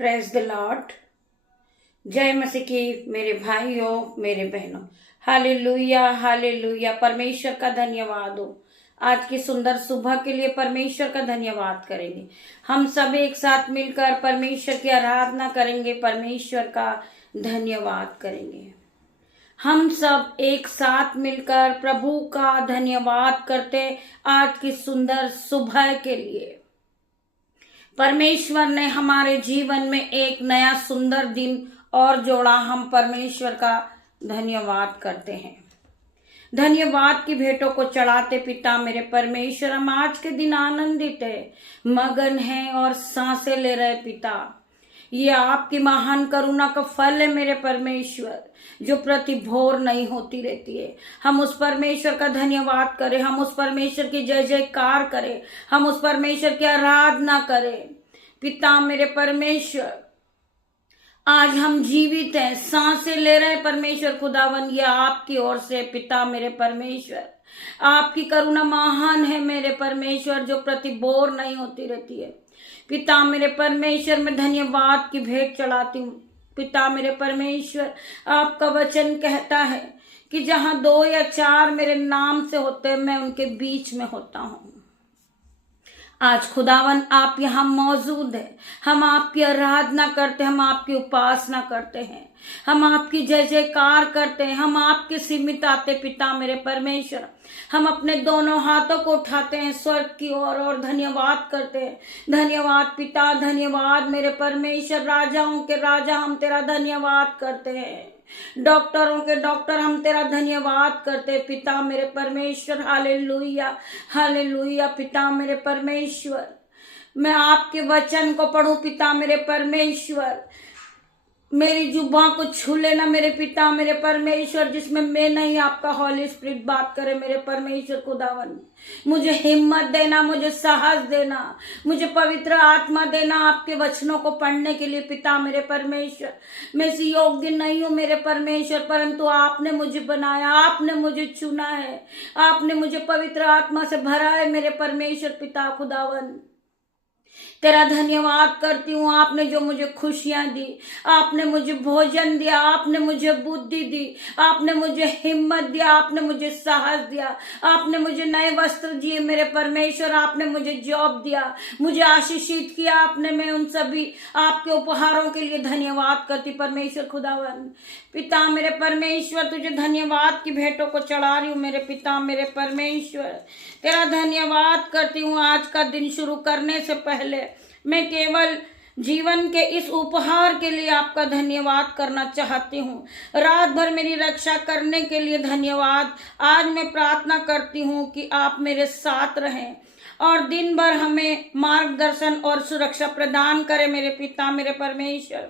Praise the Lord. जय मसीह की मेरे भाइयों मेरे बहनों। Hallelujah hallelujah. परमेश्वर का धन्यवाद हो। आज की सुंदर सुबह के लिए परमेश्वर का धन्यवाद करेंगे। हम सब एक साथ मिलकर परमेश्वर की आराधना करेंगे, परमेश्वर का धन्यवाद करेंगे। हम सब एक साथ मिलकर प्रभु का धन्यवाद करते आज की सुंदर सुबह के लिए। परमेश्वर ने हमारे जीवन में एक नया सुंदर दिन और जोड़ा। हम परमेश्वर का धन्यवाद करते हैं। धन्यवाद की भेंटों को चढ़ाते पिता मेरे परमेश्वर, हम आज के दिन आनंदित है, मगन हैं और सांसें ले रहे पिता। ये आपकी महान करुणा का फल है मेरे परमेश्वर, जो प्रति भोर नहीं होती रहती है। हम उस परमेश्वर का धन्यवाद करें, हम उस परमेश्वर की जय जयकार करें, हम उस परमेश्वर की आराधना करें। पिता मेरे परमेश्वर, आज हम जीवित हैं, सांसें ले रहे हैं परमेश्वर खुदावन, ये आपकी ओर से पिता मेरे परमेश्वर। आपकी करुणा महान है मेरे परमेश्वर, जो प्रति बोर नहीं होती रहती है। पिता मेरे परमेश्वर, मैं धन्यवाद की भेंट चढ़ाती हूँ। पिता मेरे परमेश्वर, आपका वचन कहता है कि जहां 2 या 4 मेरे नाम से होते हैं, मैं उनके बीच में होता हूँ। आज खुदावन आप यहाँ मौजूद है। हम आपकी आराधना करते हैं, हम आपकी उपासना करते हैं, हम आपकी जय जयकार करते हैं, हम आपके सीमित आते पिता मेरे परमेश्वर। हम अपने दोनों हाथों को उठाते हैं स्वर्ग की ओर और धन्यवाद करते हैं। धन्यवाद पिता, धन्यवाद मेरे परमेश्वर। राजाओं के राजा हम तेरा धन्यवाद करते हैं, डॉक्टरों के डॉक्टर हम तेरा धन्यवाद करते पिता मेरे परमेश्वर। Hallelujah hallelujah. पिता मेरे परमेश्वर, मैं आपके वचन को पढ़ूं पिता मेरे परमेश्वर। मेरी जुबां को छू लेना मेरे पिता मेरे परमेश्वर, जिसमें मैं नहीं आपका हॉली स्पिरिट बात करे मेरे परमेश्वर खुदावन। मुझे हिम्मत देना, मुझे साहस देना, मुझे पवित्र आत्मा देना आपके वचनों को पढ़ने के लिए पिता मेरे परमेश्वर। मैं इस योग्य नहीं हूँ मेरे परमेश्वर, परंतु आपने मुझे बनाया, आपने मुझे चुना है, आपने मुझे पवित्र आत्मा से भरा है मेरे परमेश्वर पिता खुदावन। तेरा धन्यवाद करती हूँ। आपने जो मुझे खुशियां दी, आपने मुझे भोजन दिया, आपने मुझे बुद्धि दी, आपने मुझे हिम्मत दिया, आपने मुझे साहस दिया, आपने मुझे नए वस्त्र दिए मेरे परमेश्वर, आपने मुझे जॉब दिया, मुझे आशीषित किया आपने। मैं उन सभी आपके उपहारों के लिए धन्यवाद करती परमेश्वर खुदावन। पिता मेरे परमेश्वर, तुझे धन्यवाद की भेंटों को चढ़ा रही हूँ मेरे पिता मेरे परमेश्वर। तेरा धन्यवाद करती हूँ। आज का दिन शुरू करने से पहले मैं केवल जीवन के इस उपहार के लिए आपका धन्यवाद करना चाहती हूँ। रात भर मेरी रक्षा करने के लिए धन्यवाद। आज मैं प्रार्थना करती हूँ कि आप मेरे साथ रहें और दिन भर हमें मार्गदर्शन और सुरक्षा प्रदान करें मेरे पिता मेरे परमेश्वर।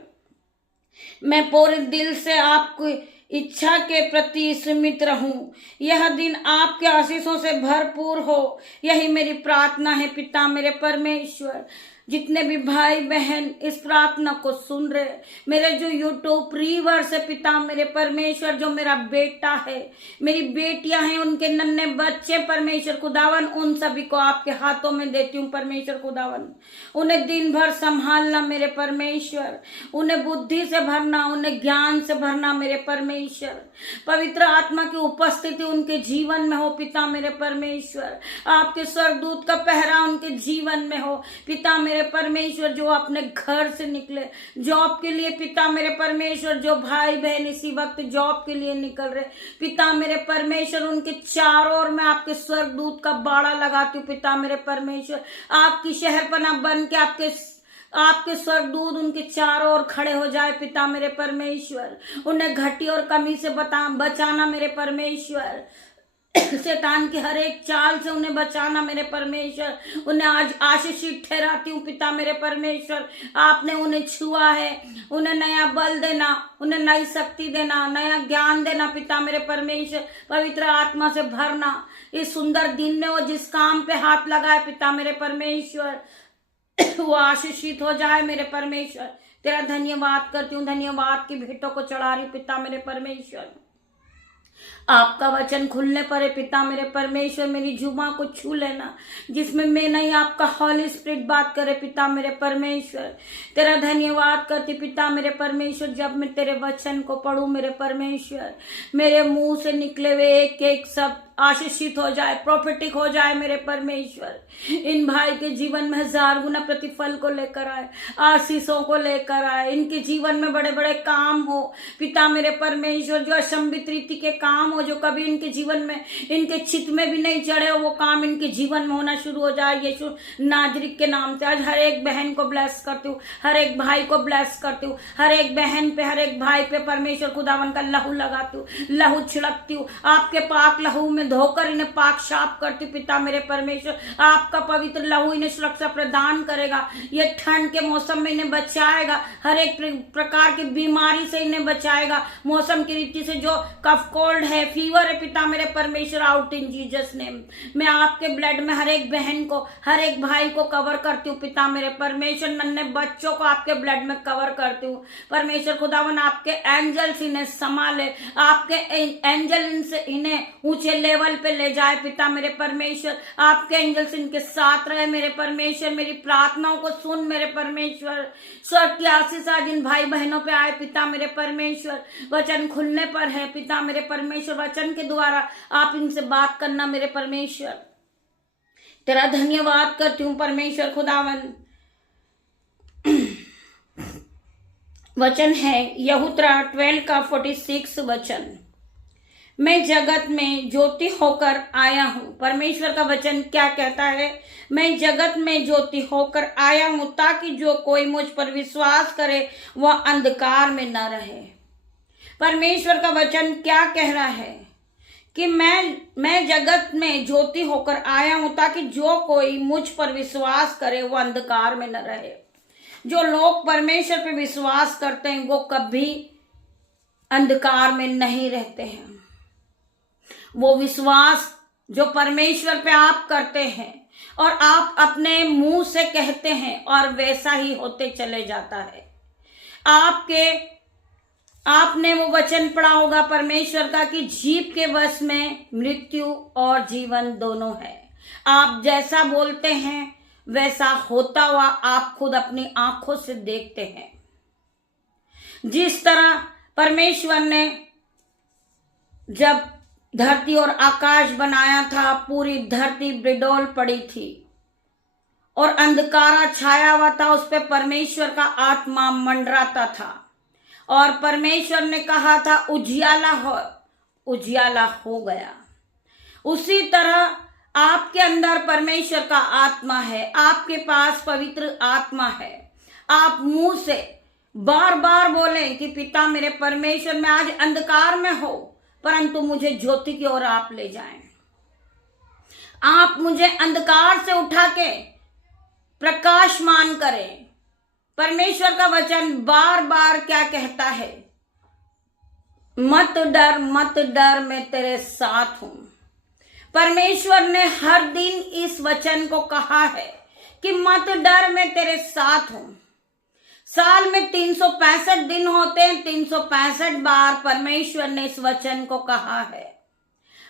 मैं पूरे दिल से आपकी इच्छा के प्रति सीमित रहूं। यह दिन आपके आशीषों से भरपूर हो, यही मेरी प्रार्थना है पिता मेरे परमेश्वर। जितने भी भाई बहन इस प्रार्थना को सुन रहे, मेरे जो यूट्यूब व्यूअर्स है पिता मेरे परमेश्वर, जो मेरा बेटा है, मेरी बेटियां हैं, उनके नन्हे बच्चे परमेश्वर खुदावन, उन सभी को आपके हाथों में देती हूँ परमेश्वर खुदावन। उन्हें दिन भर संभालना मेरे परमेश्वर, उन्हें बुद्धि से भरना, उन्हें ज्ञान से भरना मेरे परमेश्वर। पवित्र आत्मा की उपस्थिति उनके जीवन में हो पिता मेरे परमेश्वर। आपके स्वर्गदूत का पहरा उनके जीवन में हो पिता मेरे परमेश्वर। जो अपने घर से निकले जॉब के लिए पिता मेरे परमेश्वर, जो भाई बहन इसी वक्त जॉब के लिए निकल रहे पिता मेरे परमेश्वर, उनके चारों ओर मैं आपके स्वर्गदूत का बाड़ा लगाती हूँ पिता मेरे परमेश्वर। आपकी शहरपना बन के आपके स्वर्गदूत उनके चारों ओर खड़े हो जाए पिता मेरे परमेश्वर। उन्हें घटी और कमी से बचाना मेरे परमेश्वर। शैतान की हर एक चाल से उन्हें बचाना मेरे परमेश्वर। उन्हें आज आशीषित ठहराती हूँ पिता मेरे परमेश्वर। आपने उन्हें छुआ है, उन्हें नया बल देना, उन्हें नई शक्ति देना, नया ज्ञान देना पिता मेरे परमेश्वर। पवित्र आत्मा से भरना इस सुंदर दिन में। वो जिस काम पे हाथ लगाए पिता मेरे परमेश्वर, वो आशीषित हो जाए मेरे परमेश्वर। तेरा धन्यवाद करती हूँ। धन्यवाद की भेंटों को चढ़ा रही पिता मेरे परमेश्वर। आपका वचन खुलने पर है पिता मेरे परमेश्वर, मेरी जुबां को छू लेना, जिसमें मैं नहीं आपका हॉली स्पिरिट बात करे पिता मेरे परमेश्वर। तेरा धन्यवाद करती पिता मेरे परमेश्वर, जब मैं तेरे वचन को पढ़ूं मेरे परमेश्वर, मेरे मुंह से निकले हुए एक एक शब्द आशीषित हो जाए, प्रोफेटिक हो जाए मेरे परमेश्वर। इन भाई के जीवन में 1000 गुना प्रतिफल को लेकर आए, आशीषों को लेकर आए, इनके जीवन में बड़े बड़े काम हो पिता मेरे परमेश्वर, जो असंभित रीति के काम हो, जो कभी इनके जीवन में इनके चित्त में भी नहीं चढ़े हो, वो काम इनके जीवन में होना शुरू हो जाए यीशु नाजरीत के नाम से। आज हर एक बहन को ब्लेस करती हूँ, हर एक भाई को ब्लेस करती हूँ, हर एक बहन पे, हर एक भाई पे परमेश्वर खुदावन का लहू लगाती हूँ, लहू छिड़कती हूँ, आपके पाक लहू में धोकर इन्हें पाक साफ करती पिता मेरे परमेश्वर। आपका पवित्र लहू इन्हें सुरक्षा प्रदान करेगा, ये ठंड के मौसम में इन्हें बचाएगा, हर एक प्रकार की बीमारी से इन्हें बचाएगा, मौसम की रीति से जो कफ कोल्ड है, फीवर है पिता मेरे परमेश्वर, आउट इन जीसस नेम। मैं आपके ब्लड में हर एक बहन को, हर एक भाई को कवर करती हूँ पिता मेरे परमेश्वर, नन्हे बच्चों को आपके ब्लड में कवर करती हूँ परमेश्वर खुदावन। आपके एंजल्स इन्हें संभाले, आपके एंजल इनसे इन्हें ऊंचे लेवल पे ले जाए पिता मेरे परमेश्वर, आपके एंजल्स इनके साथ रहे मेरे परमेश्वर। मेरी प्रार्थनाओं को सुन मेरे परमेश्वर, स्वर्ग की आशीष आज इन भाई बहनों पे आए पिता मेरे परमेश्वर। वचन खुलने पर है पिता मेरे परमेश्वर, वचन के द्वारा आप इनसे बात करना मेरे परमेश्वर। तेरा धन्यवाद करती हूँ परमेश्वर खुदावन। वचन है यहूत्रा 12 का 46 वचन, मैं जगत में ज्योति होकर आया हूं। परमेश्वर का वचन क्या कहता है? मैं जगत में ज्योति होकर आया हूं ताकि जो कोई मुझ पर विश्वास करे वह अंधकार में न रहे। परमेश्वर का वचन क्या कह रहा है कि मैं जगत में ज्योति होकर आया हूं ताकि जो कोई मुझ पर विश्वास करे वो अंधकार में न रहे। जो लोग परमेश्वर पर विश्वास करते हैं वो कभी अंधकार में नहीं रहते हैं। वो विश्वास जो परमेश्वर पे आप करते हैं और आप अपने मुंह से कहते हैं और वैसा ही होते चले जाता है। आपने वो वचन पढ़ा होगा परमेश्वर का कि जीव के वश में मृत्यु और जीवन दोनों है। आप जैसा बोलते हैं वैसा होता हुआ आप खुद अपनी आंखों से देखते हैं। जिस तरह परमेश्वर ने जब धरती और आकाश बनाया था, पूरी धरती बिडोल पड़ी थी और अंधकारा छाया हुआ था, उस पर परमेश्वर का आत्मा मंडराता था और परमेश्वर ने कहा था उजियाला हो, उजियाला हो गया। उसी तरह आपके अंदर परमेश्वर का आत्मा है, आपके पास पवित्र आत्मा है। आप मुंह से बार बार बोलें कि पिता मेरे परमेश्वर, मैं आज अंधकार में हो परंतु मुझे ज्योति की ओर आप ले जाएं। आप मुझे अंधकार से उठा के प्रकाशमान करें। परमेश्वर का वचन बार बार क्या कहता है? मत डर, मत डर, मैं तेरे साथ हूं। परमेश्वर ने हर दिन इस वचन को कहा है कि मत डर, मैं तेरे साथ हूं। साल में 365 दिन होते हैं, 365 बार परमेश्वर ने इस वचन को कहा है,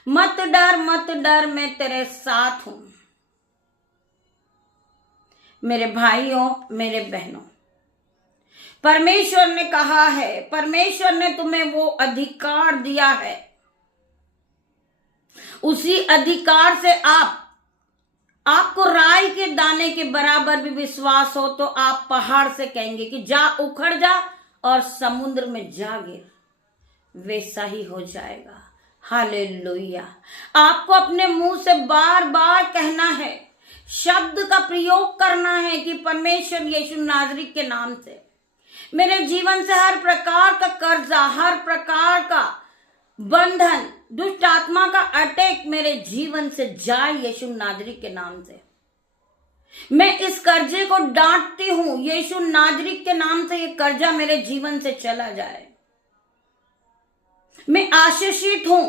मत डर, मत डर, मैं तेरे साथ हूं। मेरे भाइयों, मेरे बहनों, परमेश्वर ने कहा है, परमेश्वर ने तुम्हें वो अधिकार दिया है। उसी अधिकार से आपको राई के दाने के बराबर भी विश्वास हो तो आप पहाड़ से कहेंगे कि जा, उखड़ जा और समुद्र में जा गिर, वैसा ही हो जाएगा। हालेलुया। आपको अपने मुंह से बार बार कहना है, शब्द का प्रयोग करना है कि परमेश्वर यीशु नाजरीत के नाम से मेरे जीवन से हर प्रकार का कर्जा, हर प्रकार का बंधन, दुष्ट आत्मा का अटैक मेरे जीवन से जाए यीशु नाजरी के नाम से। मैं इस कर्जे को डांटती हूं, यीशु नाजरी के नाम से ये कर्जा मेरे जीवन से चला जाए। मैं आशीषित हूं,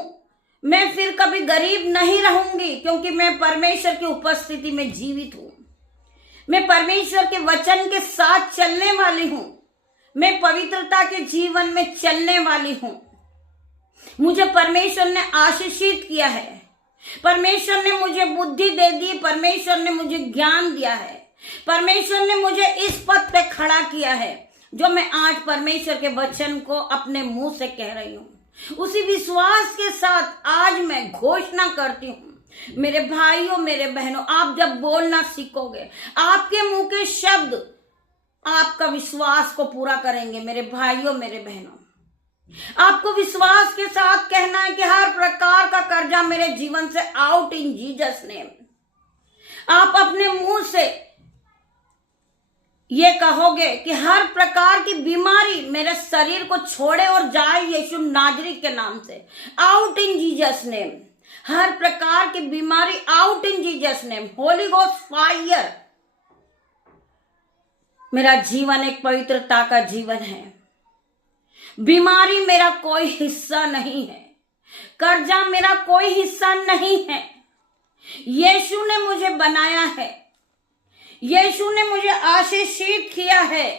मैं फिर कभी गरीब नहीं रहूंगी क्योंकि मैं परमेश्वर की उपस्थिति में जीवित हूं। मैं परमेश्वर के वचन के साथ चलने वाली हूं, मैं पवित्रता के जीवन में चलने वाली हूं। मुझे परमेश्वर ने आशीषित किया है। परमेश्वर ने मुझे बुद्धि दे दी, परमेश्वर ने मुझे ज्ञान दिया है, परमेश्वर ने मुझे इस पद पे खड़ा किया है जो मैं आज परमेश्वर के वचन को अपने मुंह से कह रही हूं। उसी विश्वास के साथ आज मैं घोषणा करती हूं, मेरे भाइयों मेरे बहनों, आप जब बोलना सीखोगे, आपके मुंह के शब्द आपका विश्वास को पूरा करेंगे। मेरे भाइयों मेरे बहनों, आपको विश्वास के साथ कहना है कि हर प्रकार का कर्जा मेरे जीवन से आउट इन जीसस नेम। आप अपने मुंह से ये कहोगे कि हर प्रकार की बीमारी मेरे शरीर को छोड़े और जाए यीशु नाजरी के नाम से, आउट इन जीसस नेम। हर प्रकार की बीमारी out in Jesus name. Holi ghost fire. मेरा जीवन एक पवित्रता का जीवन है। बीमारी मेरा कोई हिस्सा नहीं है, कर्जा मेरा कोई हिस्सा नहीं है। यीशु ने मुझे बनाया है, यीशु ने मुझे आशीषित किया है।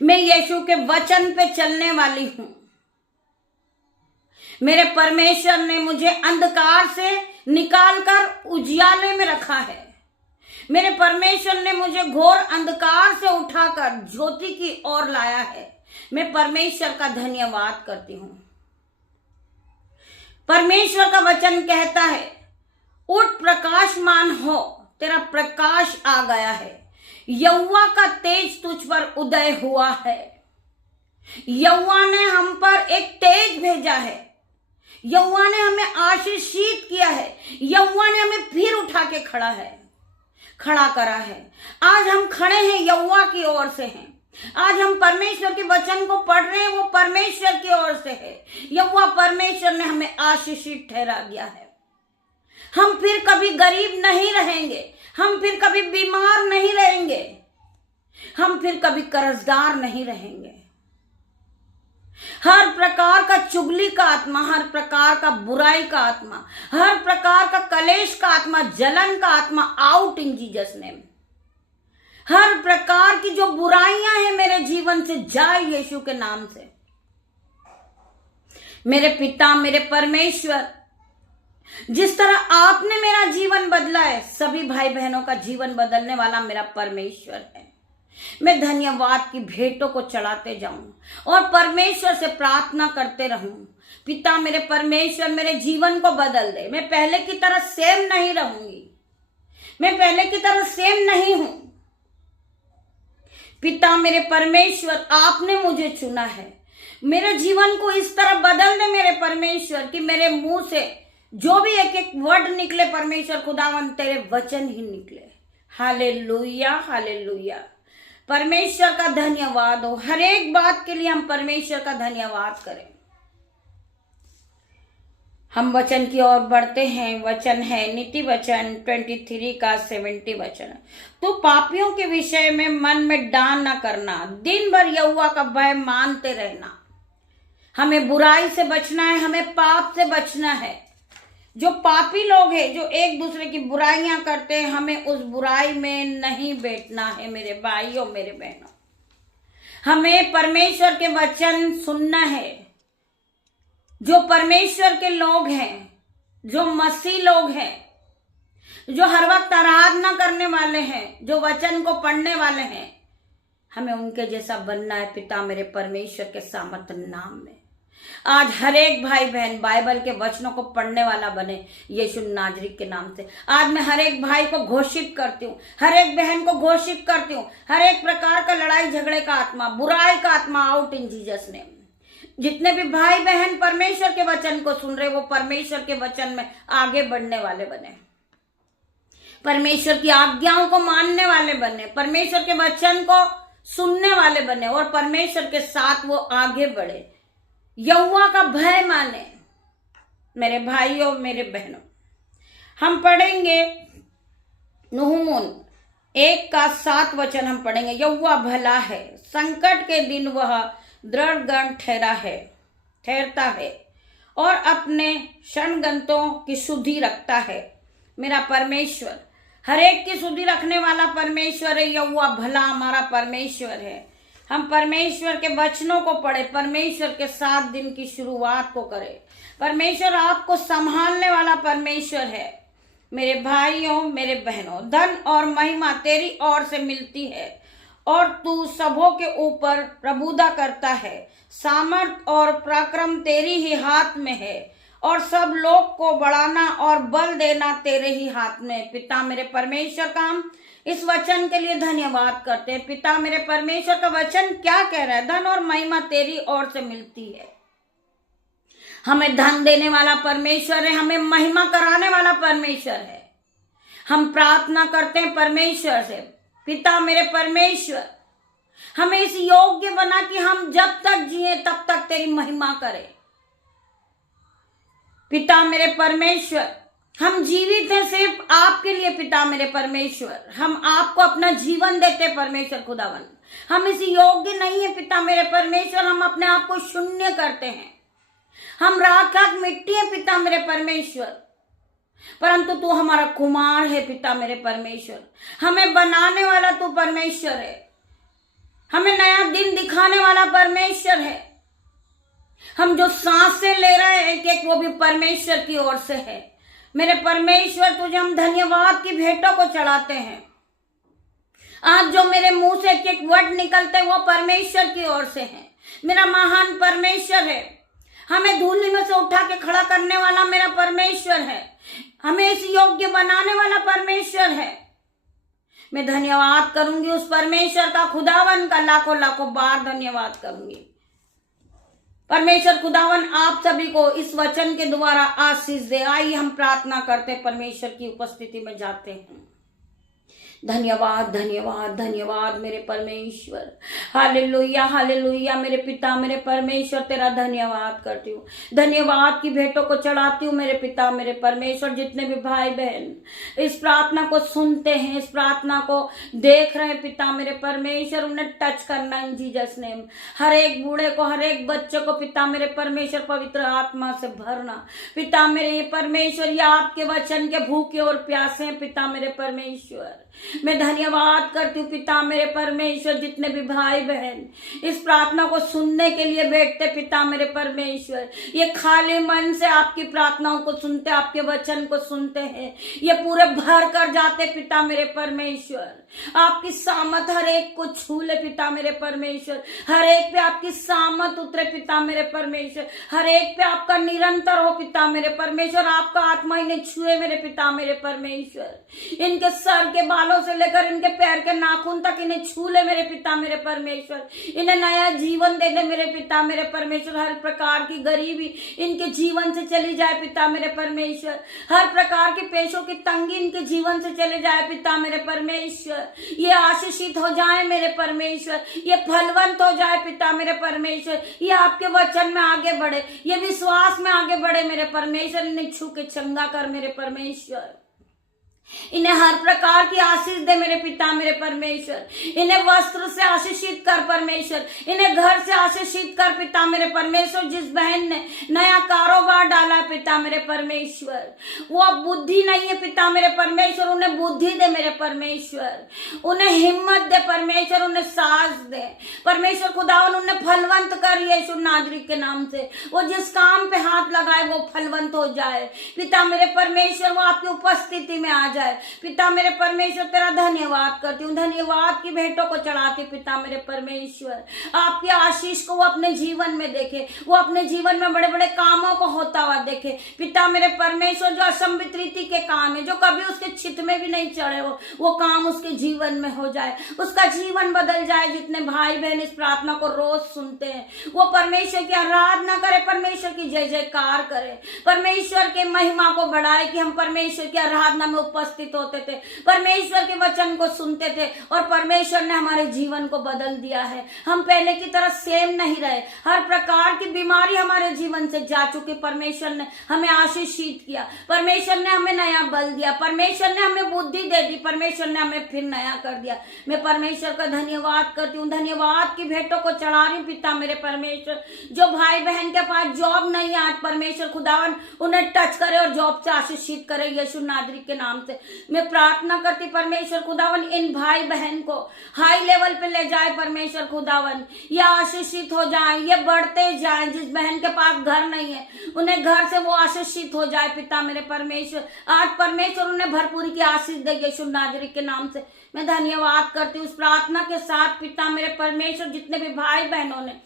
मैं यीशु के वचन पे चलने वाली हूं। मेरे परमेश्वर ने मुझे अंधकार से निकालकर उजियाले में रखा है। मेरे परमेश्वर ने मुझे घोर अंधकार से उठाकर ज्योति की ओर लाया है। मैं परमेश्वर का धन्यवाद करती हूं। परमेश्वर का वचन कहता है, उठ प्रकाशमान हो, तेरा प्रकाश आ गया है, यहोवा का तेज तुझ पर उदय हुआ है। यहोवा ने हम पर एक तेज भेजा है, यहोवा ने हमें आशीषित किया है, यहोवा ने हमें फिर उठा के खड़ा करा है। आज हम खड़े हैं, यहोवा की ओर से हैं। आज हम परमेश्वर के वचन को पढ़ रहे हैं, वो परमेश्वर की ओर से है। यहोवा परमेश्वर ने हमें आशीषित ठहरा दिया है। हम फिर कभी गरीब नहीं रहेंगे, हम फिर कभी बीमार नहीं रहेंगे, हम फिर कभी कर्जदार नहीं रहेंगे। हर प्रकार का चुगली का आत्मा, हर प्रकार का बुराई का आत्मा, हर प्रकार का कलेश का आत्मा, जलन का आत्मा, आउट इन जीसस नेम। हर प्रकार की जो बुराइयां हैं मेरे जीवन से जाए यीशु के नाम से। मेरे पिता, मेरे परमेश्वर, जिस तरह आपने मेरा जीवन बदला है, सभी भाई बहनों का जीवन बदलने वाला मेरा परमेश्वर है। मैं धन्यवाद की भेंटों को चढ़ाते जाऊं और परमेश्वर से प्रार्थना करते रहूं, पिता मेरे परमेश्वर मेरे जीवन को बदल दे। मैं पहले की तरह सेम नहीं रहूंगी, मैं पहले की तरह सेम नहीं हूं। पिता मेरे परमेश्वर, आपने मुझे चुना है, मेरे जीवन को इस तरह बदल दे मेरे परमेश्वर कि मेरे मुंह से जो भी एक एक वर्ड निकले परमेश्वर खुदावन तेरे वचन ही निकले। Hallelujah, hallelujah. परमेश्वर का धन्यवाद हो। हर एक बात के लिए हम परमेश्वर का धन्यवाद करें। हम वचन की ओर बढ़ते हैं। वचन है नीति वचन 23 का 70 वचन। तो पापियों के विषय में मन में डान न करना, दिन भर यहोवा का भय मानते रहना। हमें बुराई से बचना है, हमें पाप से बचना है। जो पापी लोग हैं, जो एक दूसरे की बुराइयां करते हैं, हमें उस बुराई में नहीं बैठना है। मेरे भाइयों मेरे बहनों, हमें परमेश्वर के वचन सुनना है। जो परमेश्वर के लोग हैं, जो मसीह लोग हैं, जो हर वक्त आराधना करने वाले हैं, जो वचन को पढ़ने वाले हैं, हमें उनके जैसा बनना है पिता मेरे परमेश्वर के सामर्थ्य नाम में। आज हर एक भाई बहन बाइबल के वचनों को पढ़ने वाला बने यीशु नाजरी के नाम से। आज मैं हर एक भाई को घोषित करती हूँ, हर एक बहन को घोषित करती हूँ, हर एक प्रकार का लड़ाई झगड़े का आत्मा, बुराई का आत्मा आउट इन जीसस नेम। जितने भी भाई बहन परमेश्वर के वचन को सुन रहे, वो परमेश्वर के वचन में आगे बढ़ने वाले बने, परमेश्वर की आज्ञाओं को मानने वाले बने, परमेश्वर के वचन को सुनने वाले बने और परमेश्वर के साथ वो आगे बढ़े, यहोवा का भय माने। मेरे भाइयों मेरे बहनों, हम पढ़ेंगे नहूम 1 का 7 वचन हम पढ़ेंगे। यहोवा भला है, संकट के दिन वह दृढ़ गण ठहरता है और अपने शरणगंतों की शुद्धि रखता है। मेरा परमेश्वर हर एक की शुद्धि रखने वाला परमेश्वर है। यहोवा भला हमारा परमेश्वर है। हम परमेश्वर के वचनों को पढ़े, परमेश्वर के 7 दिन की शुरुआत को करें। परमेश्वर आपको संभालने वाला परमेश्वर है। मेरे भाइयों, मेरे बहनों, धन और महिमा तेरी ओर से मिलती है और तू सबों के ऊपर प्रभुता करता है। सामर्थ और पराक्रम तेरी ही हाथ में है और सब लोग को बढ़ाना और बल देना तेरे ही हाथ में। पिता मेरे परमेश्वर का हम इस वचन के लिए धन्यवाद करते हैं। पिता मेरे परमेश्वर का वचन क्या कह रहा है? धन और महिमा तेरी ओर से मिलती है। हमें धन देने वाला परमेश्वर है, हमें महिमा कराने वाला परमेश्वर है। हम प्रार्थना करते हैं परमेश्वर से, पिता मेरे परमेश्वर हमें इस योग्य बना कि हम जब तक जिए तब तक तेरी महिमा करें। पिता मेरे परमेश्वर, हम जीवित हैं सिर्फ आपके लिए। पिता मेरे परमेश्वर, हम आपको अपना जीवन देते परमेश्वर खुदावन। हम इस योग्य नहीं है पिता मेरे परमेश्वर, हम अपने आप को शून्य करते हैं। हम राख मिट्टी है पिता मेरे परमेश्वर, परंतु तू हमारा कुमार है पिता मेरे परमेश्वर। हमें बनाने वाला तू परमेश्वर है, हमें नया दिन दिखाने वाला परमेश्वर है। हम जो सांसें ले रहे हैं एक एक वो भी परमेश्वर की ओर से है। मेरे परमेश्वर, तुझे हम धन्यवाद की भेंटों को चढ़ाते हैं। आज जो मेरे मुंह से एक एक वर्ड निकलते हैं वो परमेश्वर की ओर से है। मेरा महान परमेश्वर है, हमें धूलि में से उठा के खड़ा करने वाला मेरा परमेश्वर है, हमें इस योग्य बनाने वाला परमेश्वर है। मैं धन्यवाद करूंगी उस परमेश्वर का, खुदावन का लाखों लाखों बार धन्यवाद करूंगी। परमेश्वर खुदावन आप सभी को इस वचन के द्वारा आशीष दे। आइए हम प्रार्थना करते परमेश्वर की उपस्थिति में जाते हैं। धन्यवाद धन्यवाद धन्यवाद मेरे परमेश्वर, हालेलुया हालेलुया। मेरे पिता मेरे परमेश्वर तेरा धन्यवाद करती हूँ, धन्यवाद की भेंटों को चढ़ाती हूँ मेरे पिता मेरे परमेश्वर। जितने भी भाई बहन इस प्रार्थना को सुनते हैं, इस प्रार्थना को देख रहे हैं पिता मेरे परमेश्वर, उन्हें टच करना इन जीसस नेम। हर एक बूढ़े को, हर एक बच्चे को पिता मेरे परमेश्वर पवित्र आत्मा से भरना पिता मेरे परमेश्वर। ये आपके वचन के भूखे और प्यासे हैं पिता मेरे परमेश्वर। मैं धन्यवाद करती हूँ पिता मेरे परमेश्वर, जितने भी भाई बहन इस प्रार्थना को सुनने के लिए बैठते पिता मेरे परमेश्वर, ये खाली मन से आपकी प्रार्थनाओं को सुनते, आपके वचन को सुनते हैं, ये पूरे भर कर जाते पिता मेरे परमेश्वर। आपकी सामत हर एक को छू ले पिता मेरे परमेश्वर, हर एक पे आपकी सामत उतरे पिता मेरे परमेश्वर, हर एक पे आपका निरंतर हो पिता मेरे परमेश्वर। आपका आत्मा इन्हें छुए मेरे पिता मेरे परमेश्वर, इनके सर के बालों से लेकर इनके पैर के नाखून तक इन्हें छू ले मेरे पिता मेरे परमेश्वर। इन्हें नया जीवन दे दे मेरे पिता मेरे परमेश्वर। हर प्रकार की गरीबी इनके जीवन से चली जाए पिता मेरे परमेश्वर, हर प्रकार के पेशों की तंगी इनके जीवन से चले जाए पिता मेरे परमेश्वर। ये आशीषित हो जाए मेरे परमेश्वर, ये फलवंत हो जाए पिता मेरे परमेश्वर, ये आपके वचन में आगे बढ़े, ये विश्वास में आगे बढ़े मेरे परमेश्वर। इन्हें छू के चंगा कर मेरे परमेश्वर, इन्हें हर प्रकार की आशीष दे मेरे पिता मेरे परमेश्वर। इन्हें वस्त्र से आशीषित कर परमेश्वर, इन्हें घर से आशीषित कर पिता मेरे परमेश्वर। जिस बहन ने नया कारोबार डाला पिता मेरे परमेश्वर, वो अब बुद्धि नहीं है पिता मेरे परमेश्वर, उन्हें बुद्धि दे मेरे परमेश्वर, उन्हें हिम्मत दे परमेश्वर, उन्हें साहस दे परमेश्वर खुदावन। उन्हें फलवंत कर यीशु नाजरीत के नाम से। वो जिस काम पे हाथ लगाए वो फलवंत हो जाए पिता मेरे परमेश्वर, वो आपकी उपस्थिति में आ जाए पिता मेरे परमेश्वर। तेरा धन्यवाद करती हूँ, धन्यवाद की भेंटों को चढ़ाती पिता मेरे परमेश्वर। आपकी आशीष को वो अपने जीवन में देखे, वो अपने जीवन में बड़े बड़े कामों को होता हुआ देखे पिता मेरे परमेश्वर। जो असंभित रीति के काम है, जो कभी उसके चित्त में भी नहीं चढ़े हो, वो काम उसके जीवन में हो जाए, उसका जीवन बदल जाए। जितने भाई बहन इस प्रार्थना को रोज सुनते हैं वो परमेश्वर की आराधना करे, परमेश्वर की जय जयकार करे, परमेश्वर के महिमा को बढ़ाए कि हम परमेश्वर की आराधना में उपस्थित होते थे, परमेश्वर के वचन को सुनते थे और परमेश्वर ने हमारे जीवन को बदल दिया है। हम पहले की तरह सेम नहीं रहे, हर प्रकार की बीमारी हमारे जीवन से जा चुकी। परमेश्वर ने हमें आशीषित किया, परमेश्वर ने हमें नया बल दिया, परमेश्वर ने हमें बुद्धि दे दी, परमेश्वर ने हमें फिर नया कर दिया। मैं परमेश्वर का धन्यवाद करती हूँ, धन्यवाद की भेंटों को चढ़ा रही पिता मेरे परमेश्वर। जो भाई बहन के पास जॉब नहीं है आज परमेश्वर खुदावन उन्हें टच करे और जॉब से आशीषित करे यीशु नाजरी के नाम से। से मैं प्रार्थना करती परमेश्वर खुदावन, इन भाई बहन को हाई लेवल पे ले जाए परमेश्वर खुदावन, ये आशीषित हो जाए, ये बढ़ते जाए। जिस बहन के पास घर नहीं है उन्हें घर से वो आशीषित हो जाए पिता मेरे परमेश्वर। आज परमेश्वर उन्हें भरपूरी की आशीष दे यीशु नाजरी के नाम से मैं धन्यवाद करती हूँ। उस प्रार्थना के साथ पिता मेरे परमेश्वर जितने भी भाई बहनों ने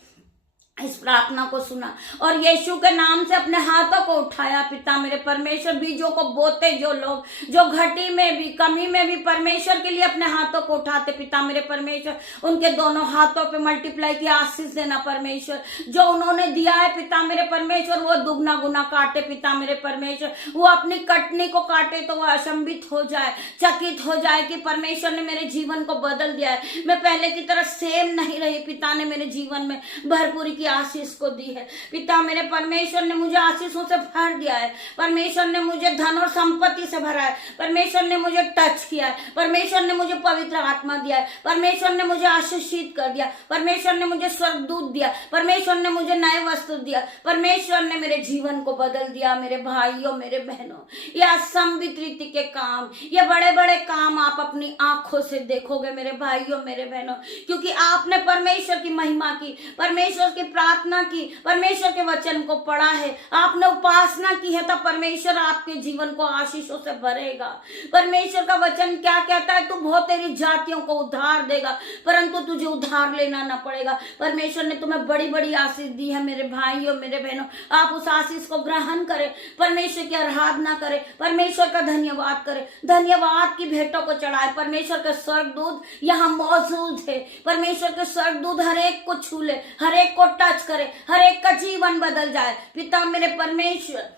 इस प्रार्थना को सुना और यीशु के नाम से अपने हाथों को उठाया पिता मेरे परमेश्वर, बीजों को बोते जो लोग जो घटी में भी कमी में भी परमेश्वर के लिए अपने हाथों को उठाते पिता मेरे परमेश्वर, उनके दोनों हाथों पे मल्टीप्लाई की आशीष देना परमेश्वर। जो उन्होंने दिया है पिता मेरे परमेश्वर वो दुगना गुना काटे पिता मेरे परमेश्वर। वो अपनी कटनी को काटे तो वह अचंभित हो जाए, चकित हो जाए कि परमेश्वर ने मेरे जीवन को बदल दिया है। मैं पहले की तरह सेम नहीं रही, पिता ने मेरे जीवन में भरपूरी की आशीष को दी है पिता मेरे परमेश्वर ने मुझे आशीषों से भर दिया है। परमेश्वर ने मुझे धन और संपत्ति से भरा है। परमेश्वर ने मुझे टच किया है। परमेश्वर ने मुझे पवित्र आत्मा दिया है। परमेश्वर ने मुझे आशीषित कर दिया। परमेश्वर ने मुझे स्वर्गदूत दिया। परमेश्वर ने मुझे नए वस्त्र दिया। परमेश्वर ने मेरे जीवन को बदल दिया। मेरे भाइयों मेरे बहनों, ये असंभित रीति के काम, ये बड़े बड़े काम आप अपनी आंखों से देखोगे मेरे भाइयों मेरे बहनों, क्योंकि आपने परमेश्वर की महिमा की, परमेश्वर की प्रार्थना की, परमेश्वर के वचन को पढ़ा है, आपने उपासना की है, तब परमेश्वर आपके जीवन को आशीषों से भरेगा। परमेश्वर का वचन क्या कहता है? तू बहुत तेरी जातियों को उद्धार देगा, परंतु तुझे उद्धार लेना ना पड़ेगा। परमेश्वर ने तुम्हें बड़ी बड़ी आशीष दी है मेरे भाइयों मेरे बहनों, आप उस आशीष को ग्रहण करें, परमेश्वर की आराधना करें, परमेश्वर का धन्यवाद करें, धन्यवाद की भेंटों को चढ़ाए। परमेश्वर के स्वर्गदूत यहाँ मौजूद है। परमेश्वर के स्वर्गदूत हर एक को छू ले, हर एक को टच करे, हर एक का जीवन बदल जाए। पिता मेरे परमेश्वर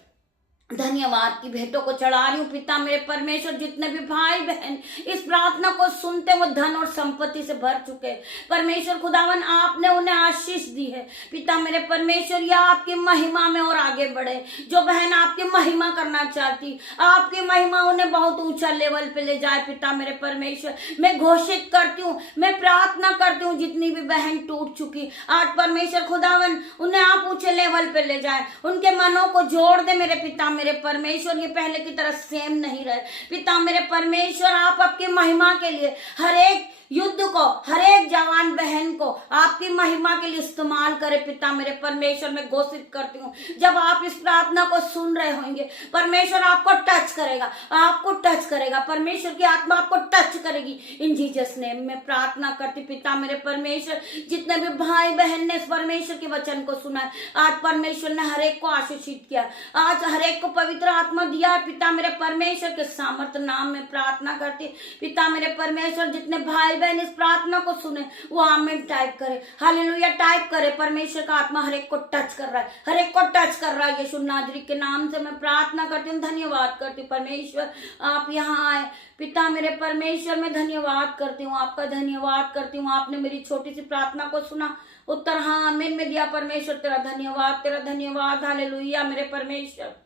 धन्यवाद की भेंटों को चढ़ा रही हूँ पिता मेरे परमेश्वर। जितने भी भाई बहन इस प्रार्थना को सुनते वो धन और संपत्ति से भर चुके परमेश्वर खुदावन, आपने उन्हें आशीष दी है पिता मेरे परमेश्वर। या आपकी महिमा में और आगे बढ़े। जो बहन आपकी महिमा करना चाहती, आपकी महिमा उन्हें बहुत ऊंचा लेवल पे ले जाए पिता मेरे परमेश्वर। मैं घोषित करती हूँ, मैं प्रार्थना करती हूँ, जितनी भी बहन टूट चुकी आज परमेश्वर खुदावन उन्हें आप ऊंचे लेवल पे ले जाए, उनके मनों को जोड़ दे मेरे पिता मेरे परमेश्वर। ये पहले की तरह सेम नहीं रहे पिता मेरे परमेश्वर। आप आपकी महिमा के लिए हर एक युद्ध को, हर एक जवान बहन को आपकी महिमा के लिए इस्तेमाल करे पिता मेरे परमेश्वर। मैं घोषित करती हूँ, जब आप इस प्रार्थना को सुन रहे होंगे परमेश्वर आपको टच करेगा, आपको टच करेगा, परमेश्वर की आत्मा आपको टच करेगी। इन जीसस नेम में प्रार्थना करती पिता मेरे परमेश्वर। जितने भी भाई बहन ने इस परमेश्वर के वचन को सुना है, आज परमेश्वर ने हर एक को आशीषित किया, आज हर एक को पवित्र आत्मा दिया है पिता मेरे परमेश्वर के सामर्थ नाम में प्रार्थना करती पिता मेरे परमेश्वर। जितने भाई बहन इस प्रार्थना को सुने वो आमीन टाइप करे, हालेलुया टाइप करे। परमेश्वर का आत्मा हर एक को टच कर रहा है, हर एक को टच कर रहा है। यीशु नाजरी के नाम से मैं प्रार्थना करती हूँ, धन्यवाद करती हूँ परमेश्वर। आप यहाँ आए पिता मेरे परमेश्वर, मैं धन्यवाद करती हूँ, आपका धन्यवाद करती हूँ। आपने मेरी छोटी सी प्रार्थना को सुना, उत्तर हाँ आमीन में दिया परमेश्वर। तेरा धन्यवाद, हालेलुया मेरे परमेश्वर।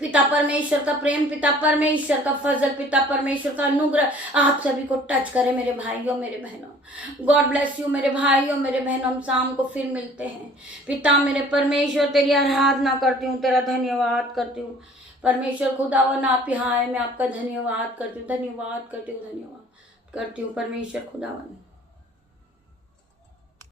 पिता परमेश्वर का प्रेम, पिता परमेश्वर का फजल, पिता परमेश्वर का अनुग्रह आप सभी को टच करे मेरे भाइयों मेरे बहनों। गॉड ब्लेस यू मेरे भाइयों मेरे बहनों। हम शाम को फिर मिलते हैं पिता मेरे परमेश्वर। तेरी आराधना करती हूँ, तेरा धन्यवाद करती हूँ परमेश्वर खुदावन। आप यहाँ आए, मैं आपका धन्यवाद करती हूँ, धन्यवाद करती हूँ, धन्यवाद करती हूँ परमेश्वर खुदावन।